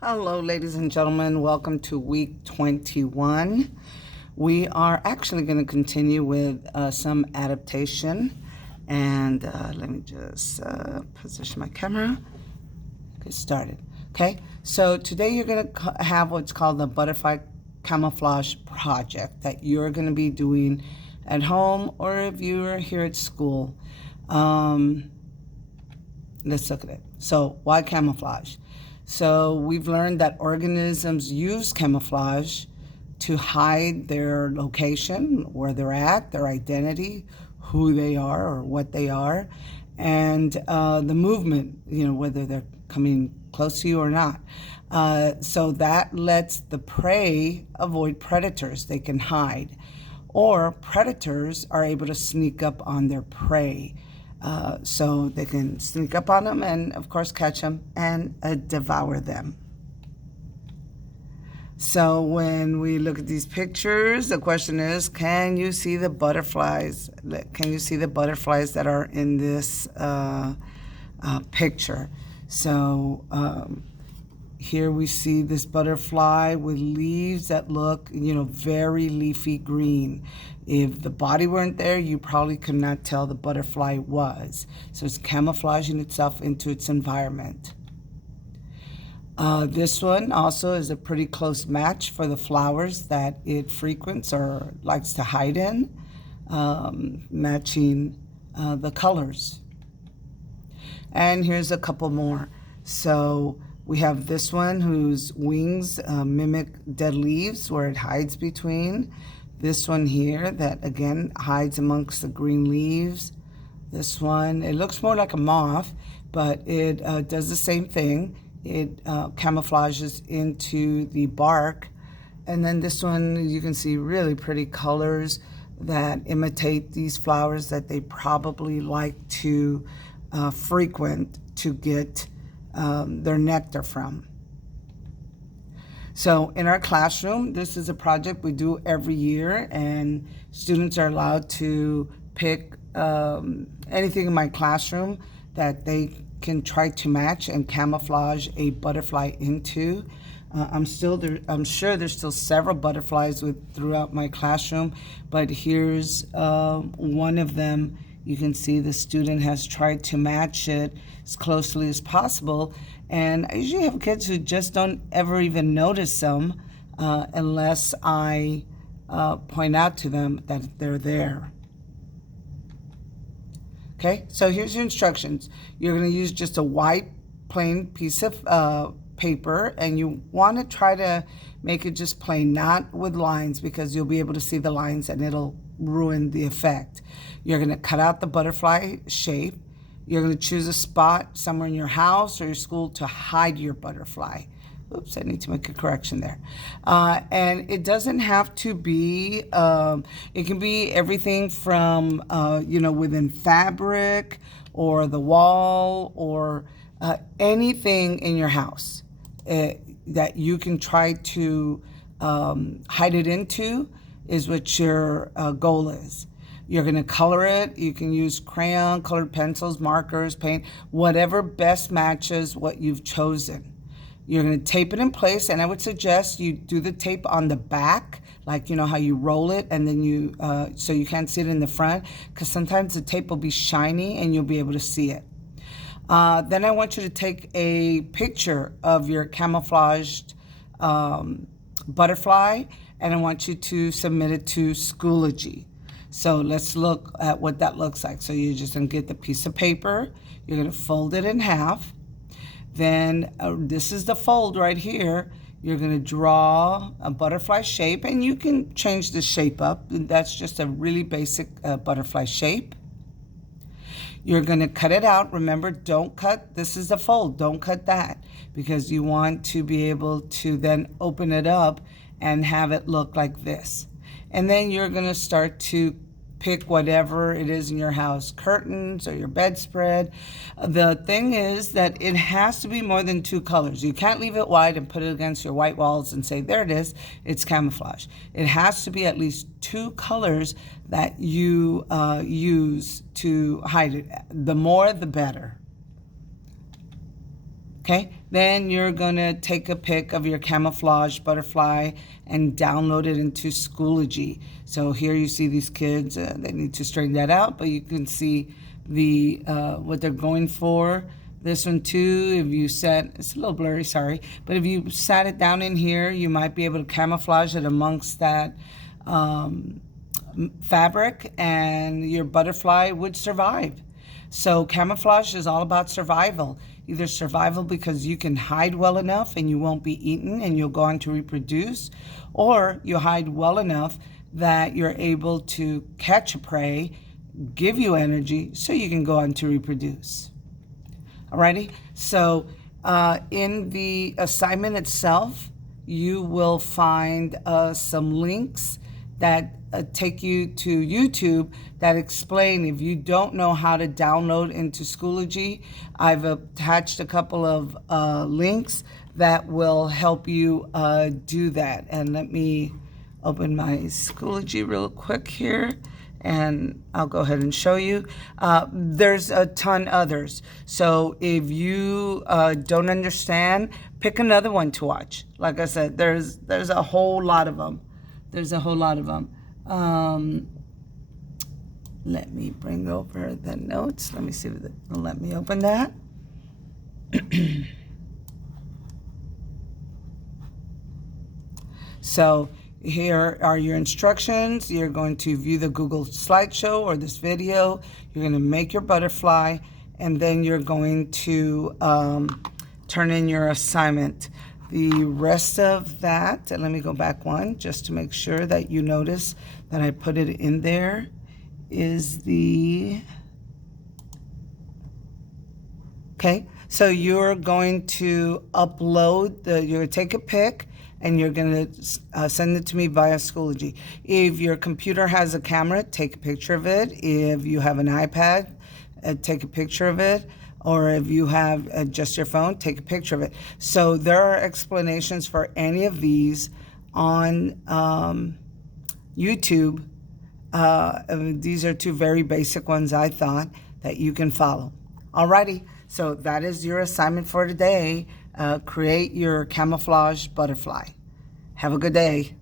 Hello, ladies and gentlemen. Welcome to week 21. We are actually going to continue with some adaptation. And let me just position my camera. Get started. Okay, so today you're going to have what's called the butterfly camouflage project that you're going to be doing at home or if you're here at school. Let's look at it. So, why camouflage? So we've learned that organisms use camouflage to hide their location, where they're at, their identity, who they are or what they are, and the movement, whether they're coming close to you or not. So that lets the prey avoid predators. They can hide. Or predators are able to sneak up on their prey. So they can sneak up on them and, of course, catch them and devour them. So when we look at these pictures, the question is, can you see the butterflies? Can you see the butterflies that are in this picture? So here we see this butterfly with leaves that look, very leafy green. If the body weren't there, you probably could not tell the butterfly was. So it's camouflaging itself into its environment. This one also is a pretty close match for the flowers that it frequents or likes to hide in, matching the colors. And here's a couple more. So we have this one whose wings mimic dead leaves where it hides between. This one here that, again, hides amongst the green leaves. This one, it looks more like a moth, but it does the same thing. It camouflages into the bark. And then this one, you can see really pretty colors that imitate these flowers that they probably like to frequent to get their nectar from. So in our classroom, this is a project we do every year, and students are allowed to pick anything in my classroom that they can try to match and camouflage a butterfly into. I'm sure there's still several butterflies throughout my classroom, but here's one of them. You can see the student has tried to match it as closely as possible. And I usually have kids who just don't ever even notice them unless I point out to them that they're there. Okay, so here's your instructions. You're going to use just a white plain piece of paper, and you want to try to make it just plain, not with lines, because you'll be able to see the lines and it'll ruin the effect. You're going to cut out the butterfly shape. You're going to choose a spot somewhere in your house or your school to hide your butterfly. Oops, I need to make a correction there. And it doesn't have to be, it can be everything from, within fabric or the wall or anything in your house that you can try to hide it into is what your goal is. You're going to color it. You can use crayon, colored pencils, markers, paint, whatever best matches what you've chosen. You're going to tape it in place, and I would suggest you do the tape on the back, like how you roll it, and then so you can't see it in the front, because sometimes the tape will be shiny and you'll be able to see it. Then I want you to take a picture of your camouflaged butterfly, and I want you to submit it to Schoology. So let's look at what that looks like. So you're just going to get the piece of paper. You're going to fold it in half. Then this is the fold right here. You're going to draw a butterfly shape, and you can change the shape up. That's just a really basic butterfly shape. You're going to cut it out. Remember, don't cut. This is the fold. Don't cut that, because you want to be able to then open it up and have it look like this. And then you're going to start to pick whatever it is in your house, curtains or your bedspread. The thing is that it has to be more than two colors. You can't leave it white and put it against your white walls and say, there it is, it's camouflage. It has to be at least two colors that you use to hide it. The more, the better. Okay, Then you're going to take a pic of your camouflage butterfly and download it into Schoology. So here you see these kids, they need to straighten that out, but you can see the what they're going for. This one too, if you set, it's a little blurry, sorry, but if you sat it down in here, you might be able to camouflage it amongst that fabric, and your butterfly would survive. So camouflage is all about survival. Either survival because you can hide well enough and you won't be eaten and you'll go on to reproduce, or you hide well enough that you're able to catch a prey, give you energy so you can go on to reproduce. Alrighty, so in the assignment itself, you will find some links that take you to YouTube that explain. If you don't know how to download into Schoology, I've attached a couple of links that will help you do that. And let me open my Schoology real quick here, and I'll go ahead and show you. There's a ton others. So if you don't understand, pick another one to watch. Like I said, there's a whole lot of them. There's a whole lot of them. Let me bring over the notes. Let me see if it'll let me open that. So here are your instructions. You're going to view the Google slideshow or this video. You're going to make your butterfly, and then you're going to turn in your assignment. The rest of that, and let me go back one just to make sure that you notice that I put it in there, is the, okay, so you're going to upload you're going to take a pic and you're going to send it to me via Schoology. If your computer has a camera, take a picture of it. If you have an iPad, take a picture of it. Or if you have just your phone, take a picture of it. So there are explanations for any of these on YouTube. These are two very basic ones, I thought, that you can follow. Alrighty, so that is your assignment for today. Create your camouflage butterfly. Have a good day.